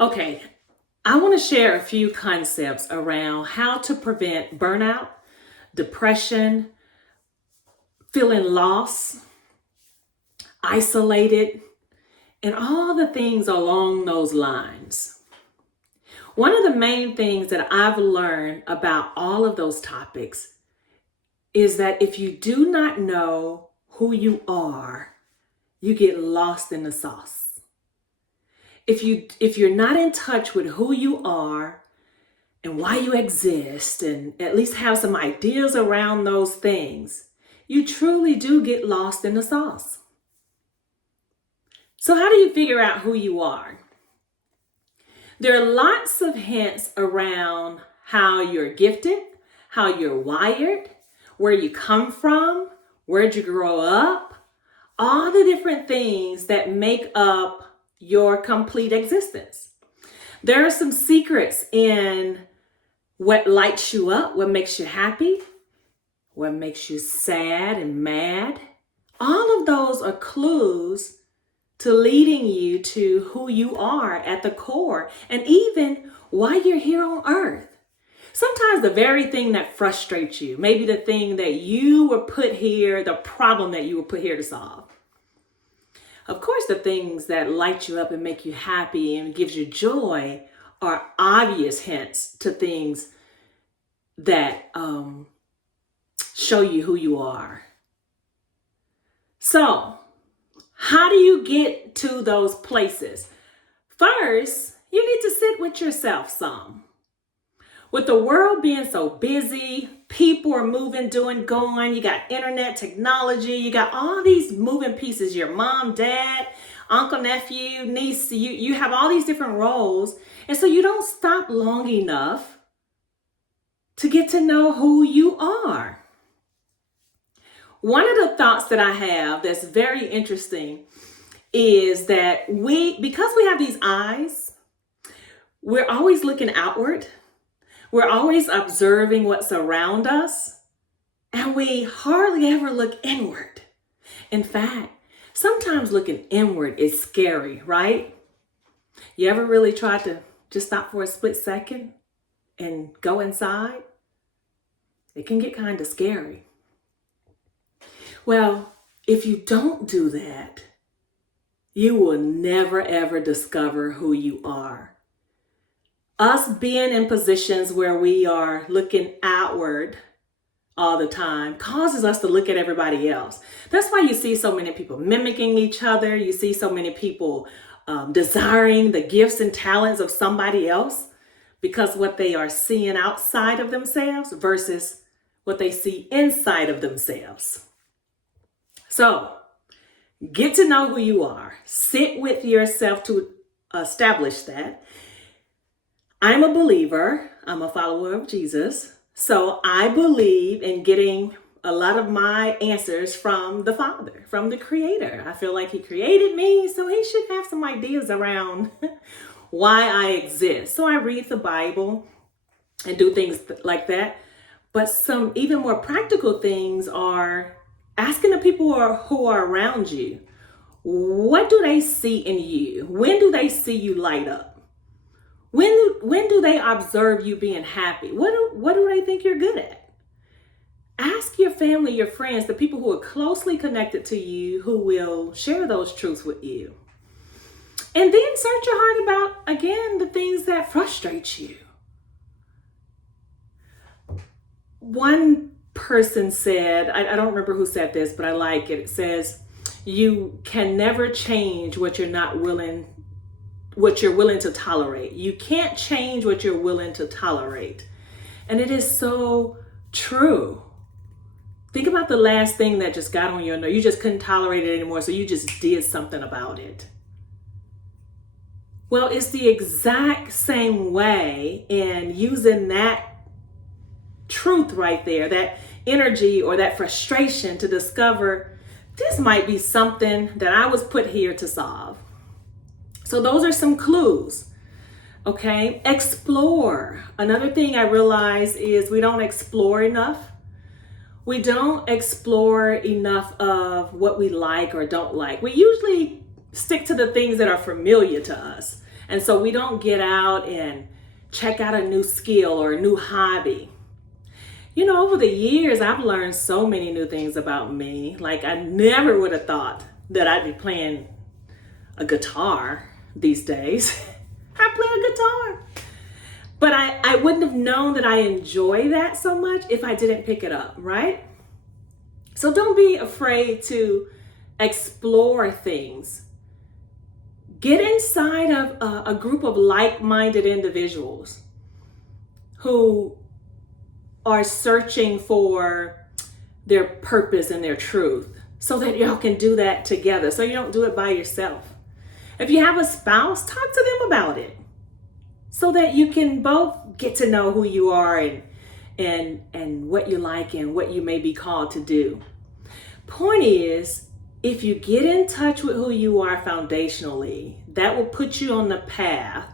Okay, I want to share a few concepts around how to prevent burnout, depression, feeling lost, isolated, and all the things along those lines. One of the main things that I've learned about all of those topics is that if you do not know who you are, you get lost in the sauce. If you're not in touch with who you are and why you exist, and at least have some ideas around those things, you truly do get lost in the sauce. So how do you figure out who you are? There are lots of hints around how you're gifted, how you're wired, where you come from, where'd you grow up, all the different things that make up your complete existence. There are some secrets in what lights you up, what makes you happy, what makes you sad and mad. All of those are clues to leading you to who you are at the core, and even why you're here on earth. Sometimes the very thing that frustrates you, maybe the thing that you were put here, the problem that you were put here to solve. Of course, the things that light you up and make you happy and gives you joy are obvious hints to things that show you who you are. So, how do you get to those places? First, you need to sit with yourself some. With the world being so busy, people are moving, doing, going, you got internet technology, you got all these moving pieces, your mom, dad, uncle, nephew, niece, you have all these different roles. And so you don't stop long enough to get to know who you are. One of the thoughts that I have that's very interesting is that because we have these eyes, we're always looking outward. We're always observing what's around us, and we hardly ever look inward. In fact, sometimes looking inward is scary, right? You ever really tried to just stop for a split second and go inside? It can get kind of scary. Well, if you don't do that, you will never ever discover who you are. Us being in positions where we are looking outward all the time causes us to look at everybody else. That's why you see so many people mimicking each other. You see so many people desiring the gifts and talents of somebody else, because what they are seeing outside of themselves versus what they see inside of themselves. So, get to know who you are. Sit with yourself to establish that. I'm a believer. I'm a follower of Jesus. So I believe in getting a lot of my answers from the Father, from the Creator. I feel like He created me, so He should have some ideas around why I exist. So I read the Bible and do things like that. But some even more practical things are asking the people who are around you, what do they see in you? When do they see you light up? When do they observe you being happy? What do they think you're good at? Ask your family, your friends, the people who are closely connected to you, who will share those truths with you. And then search your heart about, again, the things that frustrate you. One person said, I don't remember who said this, but I like it. It says, you can never change what you're willing to tolerate. You can't change what you're willing to tolerate. And it is so true. Think about the last thing that just got on your nerve. You just couldn't tolerate it anymore, so you just did something about it. Well, it's the exact same way in using that truth right there, that energy or that frustration to discover this might be something that I was put here to solve. So those are some clues. Okay, explore. Another thing I realize is we don't explore enough. We don't explore enough of what we like or don't like. We usually stick to the things that are familiar to us. And so we don't get out and check out a new skill or a new hobby. You know, over the years, I've learned so many new things about me. Like, I never would have thought that I'd be playing a guitar these days. I play a guitar. But I wouldn't have known that I enjoy that so much if I didn't pick it up, right? So don't be afraid to explore things. Get inside of a group of like-minded individuals who are searching for their purpose and their truth so that y'all can do that together, so you don't do it by yourself. If you have a spouse, talk to them about it so that you can both get to know who you are and what you like and what you may be called to do. Point is, if you get in touch with who you are foundationally, that will put you on the path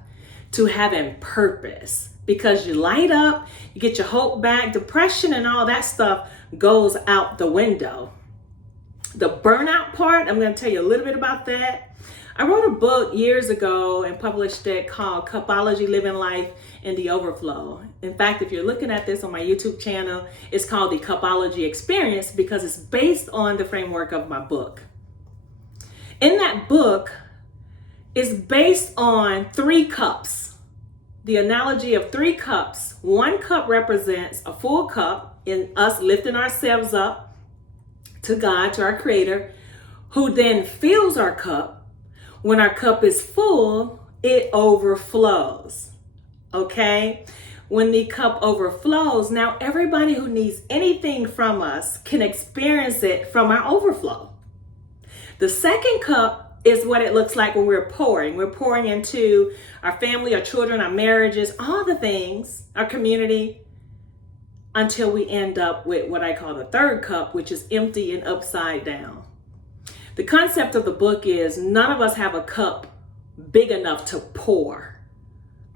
to having purpose, because you light up, you get your hope back, depression and all that stuff goes out the window. The burnout part, I'm going to tell you a little bit about that. I wrote a book years ago and published it called Cupology Living Life in the Overflow. In fact, if you're looking at this on my YouTube channel, it's called the Cupology Experience because it's based on the framework of my book. In that book, it's based on 3 cups. The analogy of 3 cups. 1 cup represents a full cup in us lifting ourselves up to God, to our Creator, who then fills our cup. When our cup is full, it overflows. Okay? When the cup overflows, now everybody who needs anything from us can experience it from our overflow. The second cup is what it looks like when we're pouring. We're pouring into our family, our children, our marriages, all the things, our community, until we end up with what I call the third cup, which is empty and upside down. The concept of the book is none of us have a cup big enough to pour.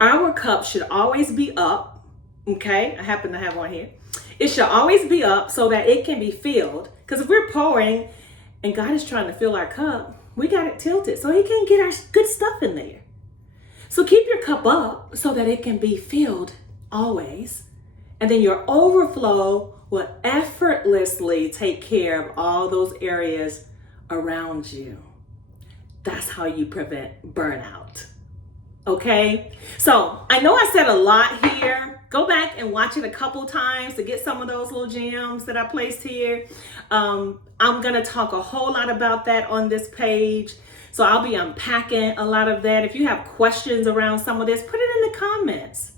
Our cup should always be up, okay? I happen to have one here. It should always be up so that it can be filled. Because if we're pouring and God is trying to fill our cup, we got it tilted so He can't get our good stuff in there. So keep your cup up so that it can be filled always. And then your overflow will effortlessly take care of all those areas around you. That's how you prevent burnout. Okay? So I know I said a lot here. Go back and watch it a couple times to get some of those little gems that I placed here. I'm going to talk a whole lot about that on this page. So I'll be unpacking a lot of that. If you have questions around some of this, put it in the comments.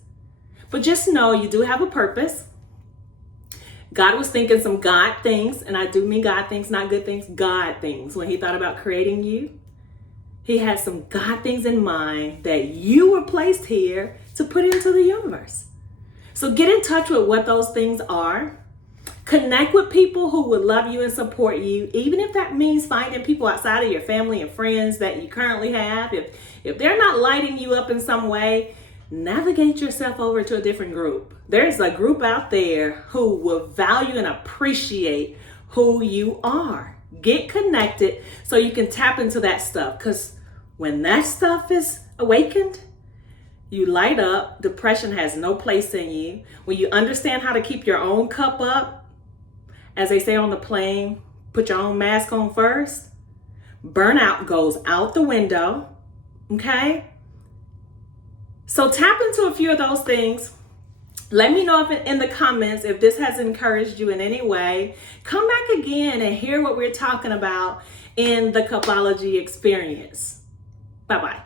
But just know you do have a purpose. God was thinking some God things, and I do mean God things, not good things, God things. When He thought about creating you, He had some God things in mind that you were placed here to put into the universe. So get in touch with what those things are. Connect with people who would love you and support you, even if that means finding people outside of your family and friends that you currently have. If they're not lighting you up in some way, navigate yourself over to a different group. There's a group out there who will value and appreciate who you are. Get connected so you can tap into that stuff, because when that stuff is awakened, you light up. Depression has no place in you. When you understand how to keep your own cup up, as they say on the plane, put your own mask on first. Burnout goes out the window. Okay? So tap into a few of those things. Let me know if in the comments if this has encouraged you in any way. Come back again and hear what we're talking about in the Cupology Experience. Bye-bye.